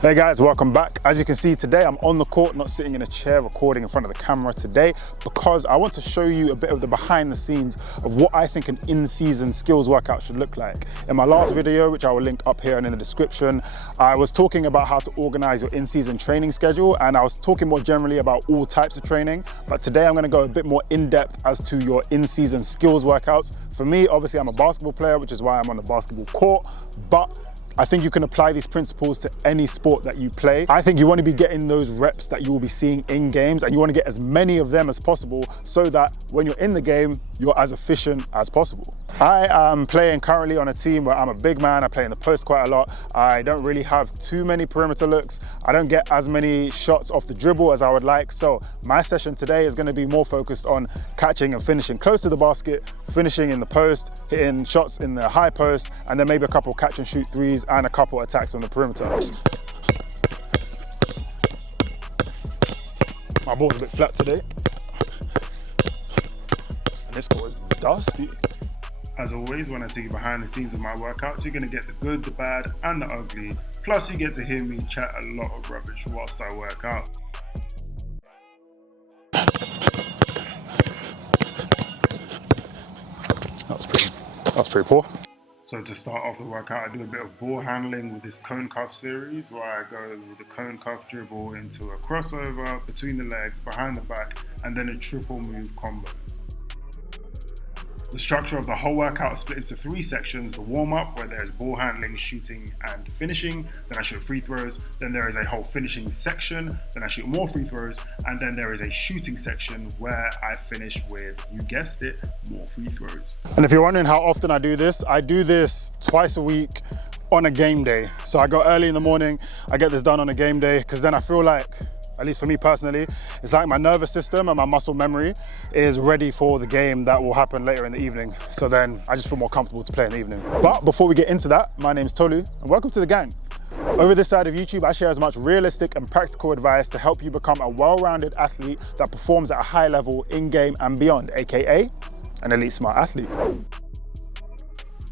Hey guys, welcome back. As you can see today, I'm on the court, not sitting in a chair recording in front of the camera today, because I want to show you a bit of the behind the scenes of what I think an in-season skills workout should look like. In my last video, which I will link up here and in the description, I was talking about how to organize your in-season training schedule, and I was talking more generally about all types of training. But today I'm gonna go a bit more in-depth as to your in-season skills workouts. For me, obviously I'm a basketball player, which is why I'm on the basketball court, but I think you can apply these principles to any sport that you play. I think you want to be getting those reps that you will be seeing in games, and you want to get as many of them as possible so that when you're in the game, you're as efficient as possible. I am playing currently on a team where I'm a big man. I play in the post quite a lot. I don't really have too many perimeter looks. I don't get as many shots off the dribble as I would like. So my session today is going to be more focused on catching and finishing close to the basket, finishing in the post, hitting shots in the high post, and then maybe a couple catch and shoot threes and a couple attacks on the perimeter. My ball's a bit flat today. And this court is dusty. As always, when I take you behind the scenes of my workouts, you're gonna get the good, the bad, and the ugly. Plus, you get to hear me chat a lot of rubbish whilst I work out. That was pretty poor. So to start off the workout, I do a bit of ball handling with this cone cuff series, where I go with the cone cuff dribble into a crossover between the legs, behind the back, and then a triple move combo. The structure of the whole workout is split into 3 sections: the warm-up, where there's ball handling, shooting, and finishing. Then I shoot free throws. Then there is a whole finishing section. Then I shoot more free throws. And then there is a shooting section where I finish with, you guessed it, more free throws. And if you're wondering how often I do this twice a week on a game day. So I go early in the morning, I get this done on a game day, because then I feel like, at least for me personally, it's like my nervous system and my muscle memory is ready for the game that will happen later in the evening. So then I just feel more comfortable to play in the evening. But before we get into that, my name's Tolu and welcome to the gang. Over this side of YouTube, I share as much realistic and practical advice to help you become a well-rounded athlete that performs at a high level in-game and beyond, AKA an elite smart athlete.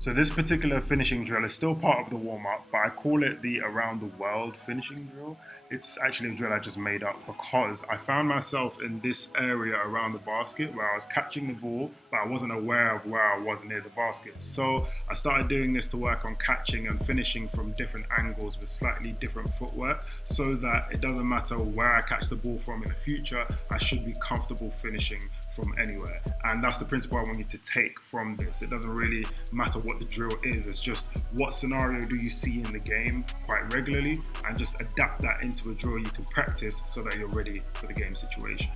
So this particular finishing drill is still part of the warm-up, but I call it the around the world finishing drill. It's actually a drill I just made up because I found myself in this area around the basket where I was catching the ball, but I wasn't aware of where I was near the basket. So I started doing this to work on catching and finishing from different angles with slightly different footwork, so that it doesn't matter where I catch the ball from in the future, I should be comfortable finishing from anywhere. And that's the principle I want you to take from this. It doesn't really matter what the drill is, it's just what scenario do you see in the game quite regularly, and just adapt that into a drill you can practice so that you're ready for the game situation.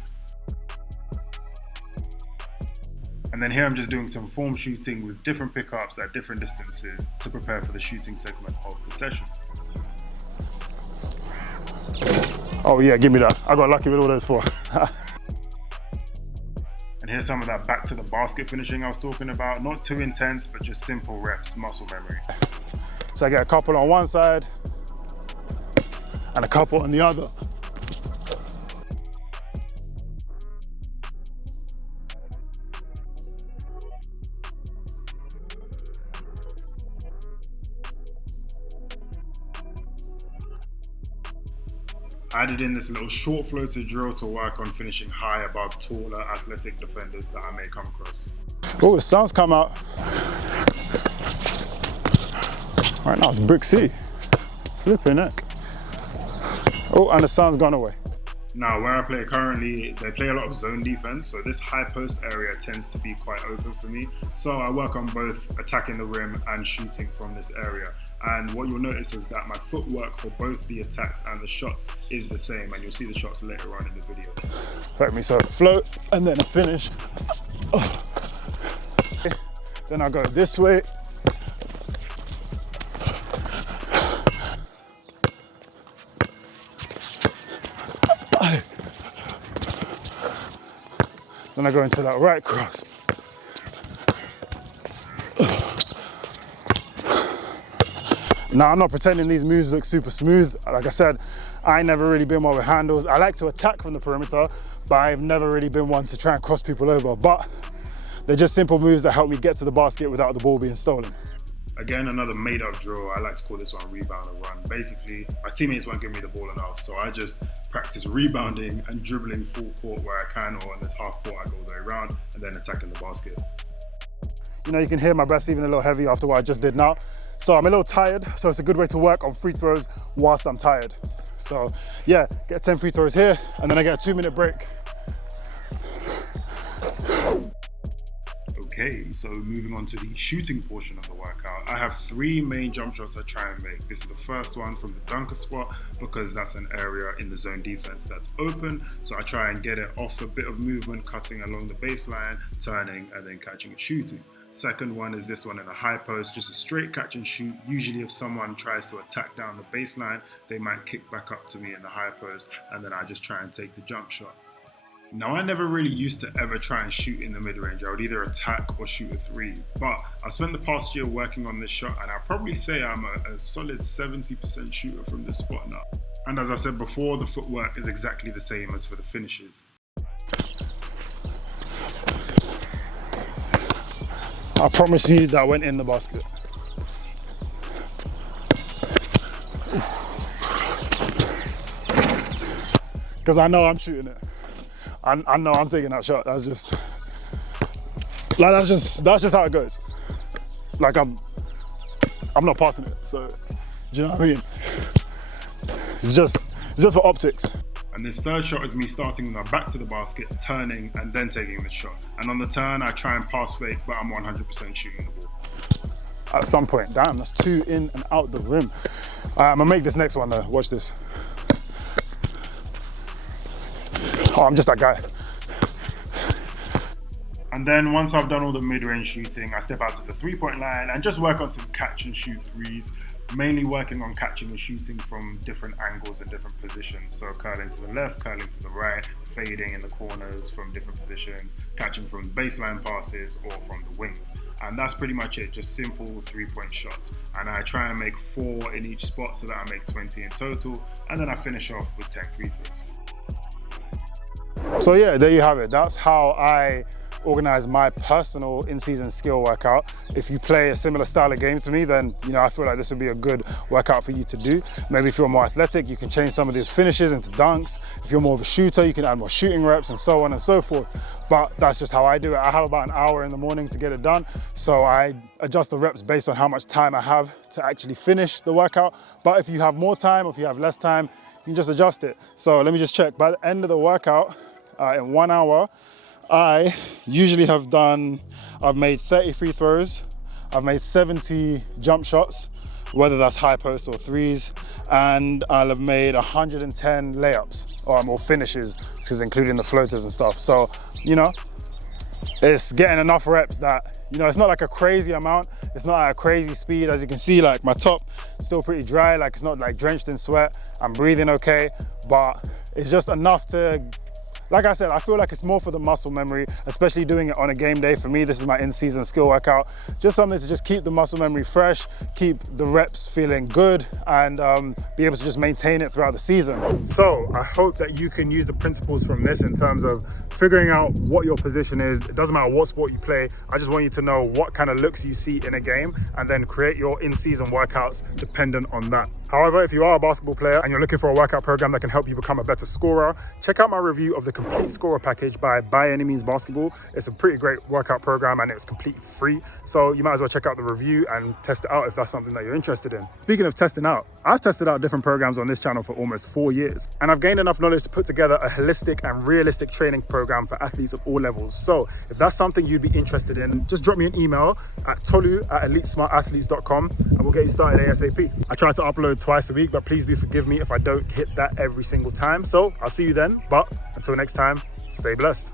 And then here I'm just doing some form shooting with different pickups at different distances to prepare for the shooting segment of the session. Oh yeah, give me that. I got lucky with all those 4. And here's some of that back to the basket finishing I was talking about. Not too intense, but just simple reps, muscle memory. So I get a couple on one side and a couple on the other. I added in this little short floater drill to work on finishing high above taller athletic defenders that I may come across. Oh, the sun's come out. All right, now it's Brick City. Flipping it. Oh, and the sun's gone away. Now, where I play currently, they play a lot of zone defense, so this high post area tends to be quite open for me. So I work on both attacking the rim and shooting from this area. And what you'll notice is that my footwork for both the attacks and the shots is the same, and you'll see the shots later on in the video. Let me float and then a finish. Oh. Then I'll go this way. Then I go into that right cross. Now, I'm not pretending these moves look super smooth. Like I said, I ain't never really been one with handles. I like to attack from the perimeter, but I've never really been one to try and cross people over. But they're just simple moves that help me get to the basket without the ball being stolen. Again, another made-up drill. I like to call this one rebound and run. Basically, my teammates won't give me the ball enough, so I just practice rebounding and dribbling full court where I can, or in this half court, I go all the way around and then attacking the basket. You know, you can hear my breath's even a little heavy after what I just did now. So I'm a little tired, so it's a good way to work on free throws whilst I'm tired. So yeah, get 10 free throws here, and then I get a 2-minute break. Okay, so moving on to the shooting portion of the workout, I have 3 main jump shots I try and make. This is the first one from the dunker spot because that's an area in the zone defense that's open. So I try and get it off a bit of movement, cutting along the baseline, turning, and then catching and shooting. Second one is this one in a high post, just a straight catch and shoot. Usually if someone tries to attack down the baseline, they might kick back up to me in the high post, and then I just try and take the jump shot. Now, I never really used to ever try and shoot in the mid-range. I would either attack or shoot a 3. But I spent the past year working on this shot, and I'd probably say I'm a solid 70% shooter from this spot now. And as I said before, the footwork is exactly the same as for the finishes. I promise you that went in the basket. Because I know I'm shooting it. I know I'm taking that shot. That's just how it goes. Like I'm not passing it. So do you know what I mean? It's just for optics. And this third shot is me starting with my back to the basket, turning, and then taking the shot. And on the turn, I try and pass fake, but I'm 100% shooting the ball. At some point, damn, that's 2 in and out the rim. I'm gonna make this next one though. Watch this. Oh, I'm just that guy. And then once I've done all the mid-range shooting, I step out to the 3-point line and just work on some catch and shoot 3s, mainly working on catching and shooting from different angles and different positions. So curling to the left, curling to the right, fading in the corners from different positions, catching from baseline passes or from the wings. And that's pretty much it, just simple 3-point shots. And I try and make 4 in each spot so that I make 20 in total. And then I finish off with 10 free throws. So yeah, there you have it. That's how I organize my personal in-season skill workout. If you play a similar style of game to me, then I feel like this would be a good workout for you to do. Maybe if you're more athletic, you can change some of these finishes into dunks. If you're more of a shooter, you can add more shooting reps and so on and so forth. But that's just how I do it. I have about an hour in the morning to get it done, so I adjust the reps based on how much time I have to actually finish the workout. But if you have more time, or if you have less time, you can just adjust it. So let me just check. By the end of the workout, in 1 hour, I usually I've made 30 free throws, I've made 70 jump shots, whether that's high post or 3s, and I'll have made 110 layups or finishes, because including the floaters and stuff. So, it's getting enough reps that, it's not like a crazy amount, it's not at a crazy speed. As you can see, like my top is still pretty dry, like it's not like drenched in sweat, I'm breathing okay, but it's just enough to, like I said, I feel like it's more for the muscle memory, especially doing it on a game day. For me, this is my in-season skill workout. Just something to just keep the muscle memory fresh, keep the reps feeling good, and be able to just maintain it throughout the season. So I hope that you can use the principles from this in terms of figuring out what your position is. It doesn't matter what sport you play. I just want you to know what kind of looks you see in a game, and then create your in-season workouts dependent on that. However, if you are a basketball player and you're looking for a workout program that can help you become a better scorer, check out my review of the Complete Scorer package by Any Means Basketball. It's a pretty great workout program and it's completely free. So you might as well check out the review and test it out if that's something that you're interested in. Speaking of testing out, I've tested out different programs on this channel for almost 4 years, and I've gained enough knowledge to put together a holistic and realistic training program for athletes of all levels. So if that's something you'd be interested in, just drop me an email at tolu@elitesmartathletes.com and we'll get you started ASAP. I try to upload twice a week, but please do forgive me if I don't hit that every single time. So I'll see you then, but until next time, stay blessed.